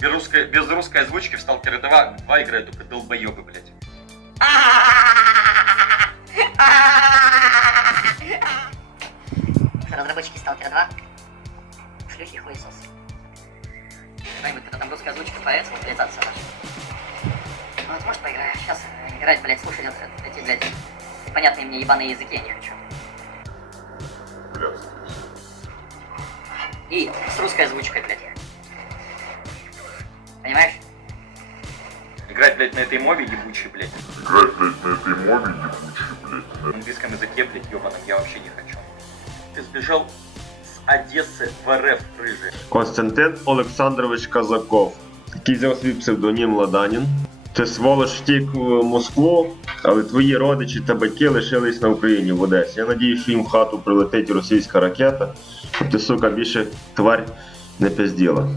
Без русской, без русской озвучки в Сталкере 2, 2 играют только долбоебы, блядь. Разработчики Сталкера 2. Шлюхи хуесос. Что-нибудь когда там русская озвучка появится, локализация наша. Ну вот может поиграю. Сейчас играть, блядь, слушать эти, блядь, непонятные мне ебаные языки я не хочу. Блядь. И с русской озвучкой, блядь. Понимаешь? Играть, блядь, на этой мове ебучей, блядь. Играть, блядь, на этой мове ебучей, блядь. На английском языке, блядь, ебаном, я вообще не хочу. Ты сбежал с Одессы в РФ, рыжий. Константин Олександрович Казаков, який взяв свій псевдонім Ладанін. Ти сволоч втік в Москву, але твої родичі та батьки лишились на Україні в Одесі. Я надію, що їм в хату прилетить російська ракета, щоб ти, сука, більше тварь не пизділа.